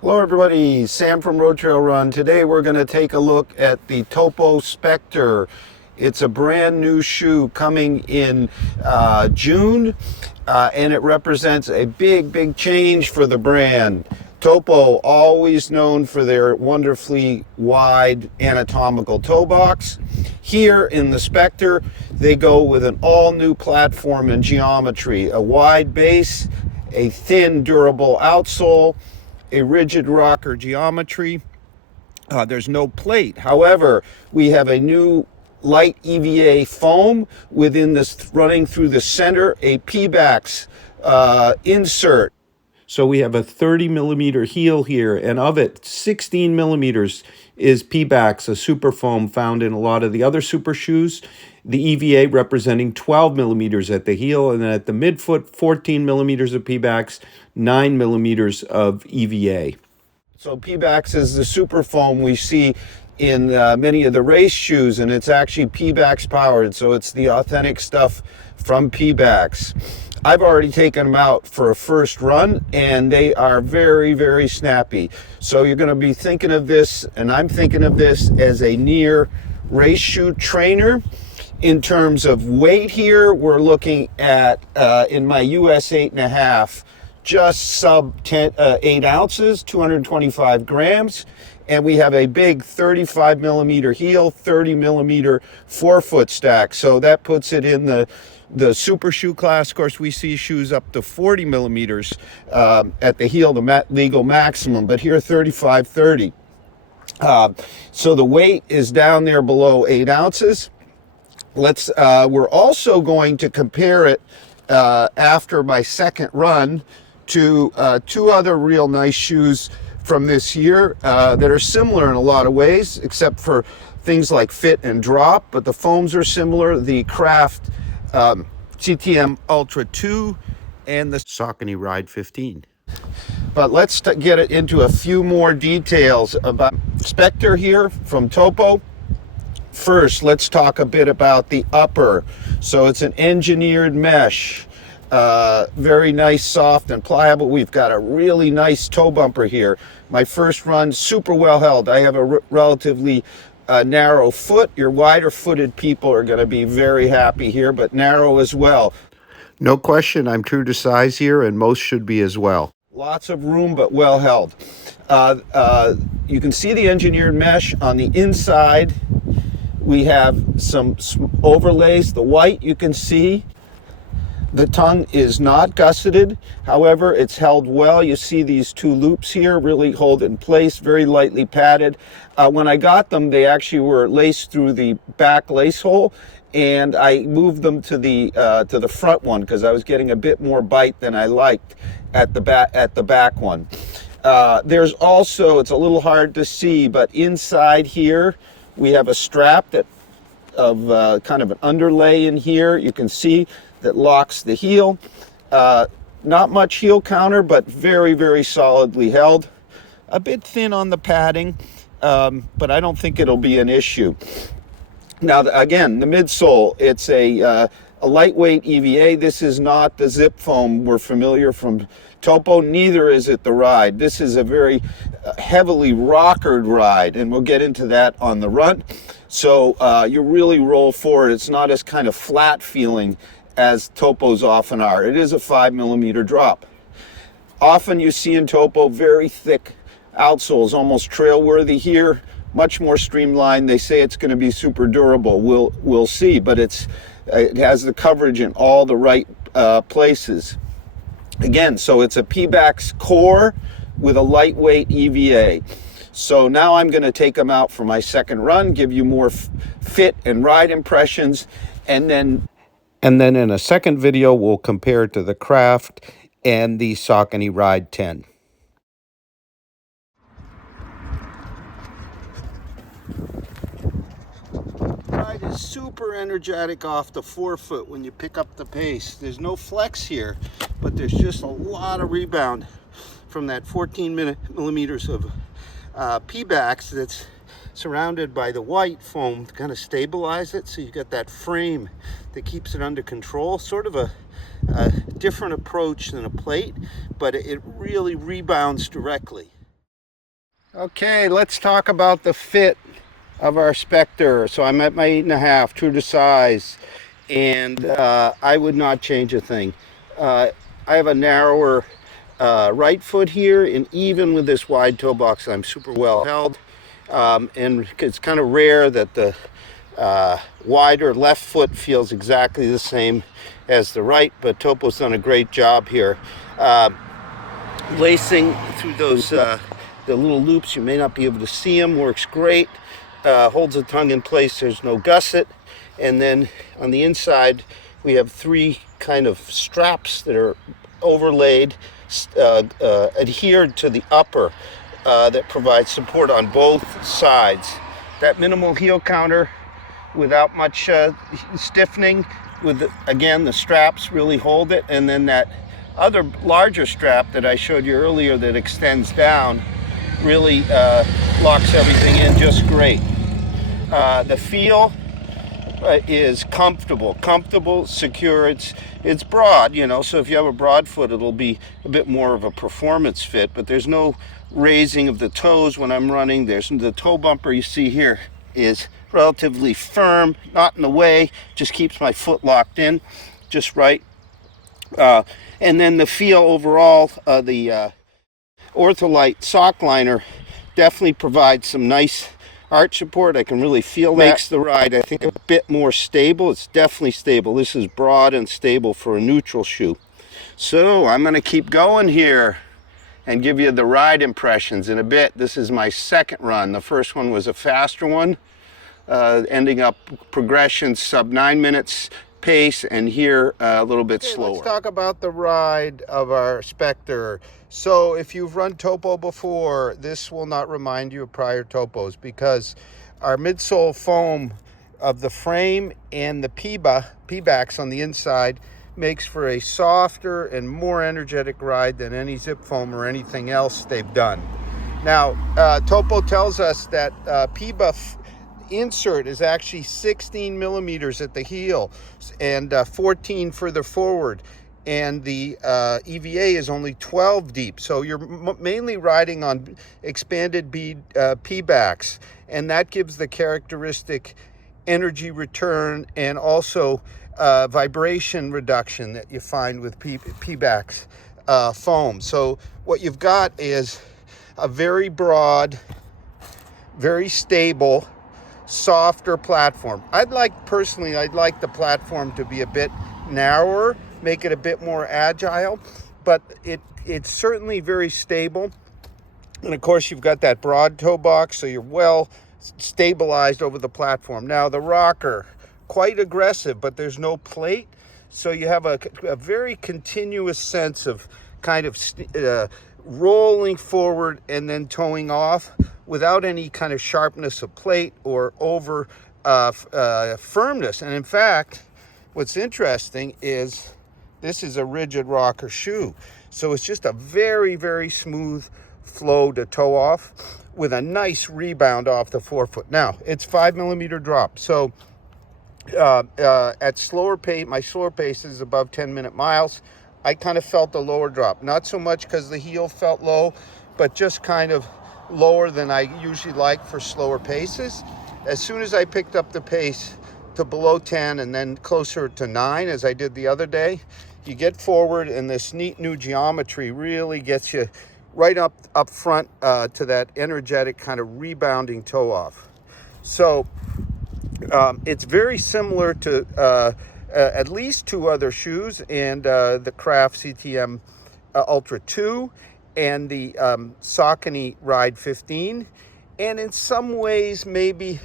Hello everybody, Sam from Road Trail Run. Today we're going to take a look at the Topo Specter. It's a brand new shoe coming in June, and it represents a big change for the brand. Topo, always known for their wonderfully wide anatomical toe box. Here in the Specter, they go with an all-new platform and geometry, a wide base, a thin, durable outsole, a rigid rocker geometry. There's no plate. However, we have a new light EVA foam within this, running through the center, a PEBAX insert. So we have a 30 millimeter heel here, and of it, 16 millimeters is PEBAX, a super foam found in a lot of the other super shoes. The EVA representing 12 millimeters at the heel, and then at the midfoot, 14 millimeters of PEBAX, 9 millimeters of EVA. So PEBAX is the super foam we see in many of the race shoes, and it's actually PEBAX powered, so it's the authentic stuff from PEBAX. I've already taken them out for a first run, and they are very snappy. So you're going to be thinking of this, and I'm thinking of this as a near race shoe trainer. In terms of weight here, we're looking at, in my US 8.5, just sub 8 ounces, 225 grams. And we have a big 35 millimeter heel, 30 millimeter forefoot stack. So that puts it in the super shoe class. Of course, we see shoes up to 40 millimeters at the heel, the legal maximum, but here 35, 30. So the weight is down there below 8 ounces. We're also going to compare it after my second run to two other real nice shoes from this year that are similar in a lot of ways, except for things like fit and drop, but the foams are similar. The Craft CTM Ultra 2 and the Saucony Ride 15. But let's get it into a few more details about Specter here from Topo. First, let's talk a bit about the upper. So it's an engineered mesh, very nice, soft and pliable. We've got a really nice toe bumper here. My first run, super well held. I have a relatively narrow foot. Your wider footed people are going to be very happy here, but narrow as well. No question, I'm true to size here, and most should be as well. Lots of room, but well held. You can see the engineered mesh on the inside. We have some overlays. The white you can see. The tongue is not gusseted. However, it's held well. You see these two loops here really hold it in place, very lightly padded. When I got them, they actually were laced through the back lace hole, and I moved them to the front one because I was getting a bit more bite than I liked at the back one. There's also, it's a little hard to see, but inside here we have a strap of kind of an underlay in here. You can see that locks the heel. Not much heel counter, but very solidly held. A bit thin on the padding, but I don't think it'll be an issue. Now, again, the midsole, it's a lightweight EVA. This is not the zip foam we're familiar from Topo, neither is it the Ride. This is a very heavily rockered Ride, and we'll get into that on the run. So you really roll forward. It's not as kind of flat feeling as Topos often are. It is a 5 millimeter drop. Often you see in Topo very thick outsoles, almost trail worthy here, much more streamlined. They say it's going to be super durable. We'll see, but it has the coverage in all the right places. Again, so it's a PEBAX core with a lightweight EVA. So now I'm going to take them out for my second run, give you more fit and ride impressions, and then in a second video we'll compare it to the Craft and the Saucony Ride 10. Ride is super energetic off the forefoot when you pick up the pace. There's no flex here, but there's just a lot of rebound from that 14 millimeters of PEBAX that's surrounded by the white foam to kind of stabilize it. So you got that frame that keeps it under control. Sort of a different approach than a plate, but it really rebounds directly. Okay, let's talk about the fit of our Specter. So I'm at my 8.5, true to size, and I would not change a thing. I have a narrower right foot here, and even with this wide toe box, I'm super well held. And it's kind of rare that the wider left foot feels exactly the same as the right, but Topo's done a great job here. Lacing through those the little loops, you may not be able to see them, works great. Holds the tongue in place, there's no gusset. And then on the inside we have three kind of straps that are overlaid, adhered to the upper, that provides support on both sides. That minimal heel counter without much stiffening, with again the straps really hold it, and then that other larger strap that I showed you earlier that extends down really locks everything in just great. The feel is comfortable, secure. It's broad, you know, so if you have a broad foot, it'll be a bit more of a performance fit, but there's no raising of the toes when I'm running. There's the toe bumper you see here is relatively firm, not in the way, just keeps my foot locked in just right. And then the feel overall, the Ortholite sock liner definitely provides some nice arch support. I can really feel that. Makes the ride, I think, a bit more stable. It's definitely stable. This is broad and stable for a neutral shoe. So I'm going to keep going here and give you the ride impressions in a bit. This is my second run. The first one was a faster one, ending up progression sub 9 minutes pace, and here a little bit slower. Let's talk about the ride of our Specter. So if you've run Topo before, this will not remind you of prior Topos, because our midsole foam of the frame and the PEBAX on the inside makes for a softer and more energetic ride than any zip foam or anything else they've done. Now, Topo tells us that PEBA insert is actually 16 millimeters at the heel and 14 further forward, and the EVA is only 12 deep, so you're mainly riding on expanded bead PEBAX, and that gives the characteristic energy return and also vibration reduction that you find with PEBAX foam. So what you've got is a very broad, very stable, softer platform. I'd like the platform to be a bit narrower, make it a bit more agile, but it's certainly very stable. And of course you've got that broad toe box, so you're well stabilized over the platform. Now the rocker, quite aggressive, but there's no plate, so you have a very continuous sense of kind of rolling forward and then toeing off without any kind of sharpness of plate or over firmness. And in fact, what's interesting is this is a rigid rocker shoe, so it's just a very, very smooth flow to toe off with a nice rebound off the forefoot. Now it's 5 millimeter drop, so at slower pace, my slower pace is above 10-minute miles. I kind of felt a lower drop, not so much because the heel felt low, but just kind of lower than I usually like for slower paces. As soon as I picked up the pace to below 10 and then closer to 9, as I did the other day, you get forward, and this neat new geometry really gets you right up front to that energetic kind of rebounding toe off. So it's very similar to at least two other shoes, and the Craft CTM Ultra 2 and the Saucony Ride 15, and in some ways maybe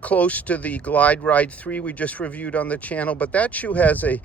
close to the Glide Ride 3 we just reviewed on the channel, but that shoe has a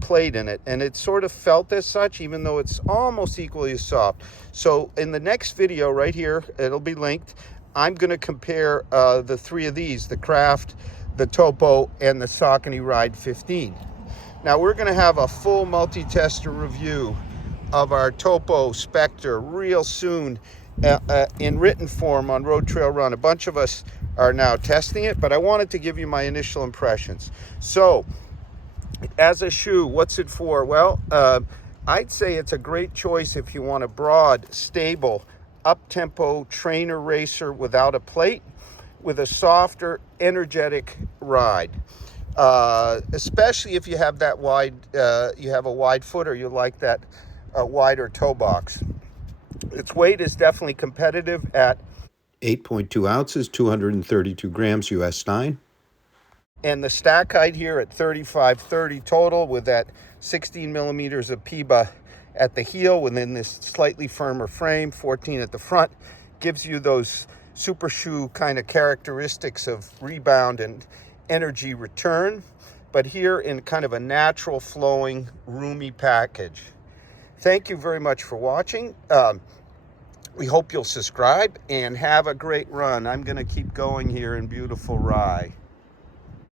plate in it, and it sort of felt as such, even though it's almost equally as soft. So in the next video right here, it'll be linked, I'm going to compare the three of these, the Craft, the Topo, and the Saucony Ride 15. Now we're going to have a full multi-tester review of our Topo Specter real soon in written form on Road Trail Run. A bunch of us are now testing it, but I wanted to give you my initial impressions. So as a shoe, what's it for? Well, I'd say it's a great choice if you want a broad, stable, up-tempo trainer racer without a plate, with a softer, energetic ride. Especially if you have that wide, you have a wide foot, or you like that wider toe box. Its weight is definitely competitive at 8.2 ounces, 232 grams US 9. And the stack height here at 3530 total, with that 16 millimeters of PEBA at the heel within this slightly firmer frame, 14 at the front, gives you those super shoe kind of characteristics of rebound and energy return, but here in kind of a natural flowing, roomy package. Thank you very much for watching. We hope you'll subscribe and have a great run. I'm going to keep going here in beautiful Rye.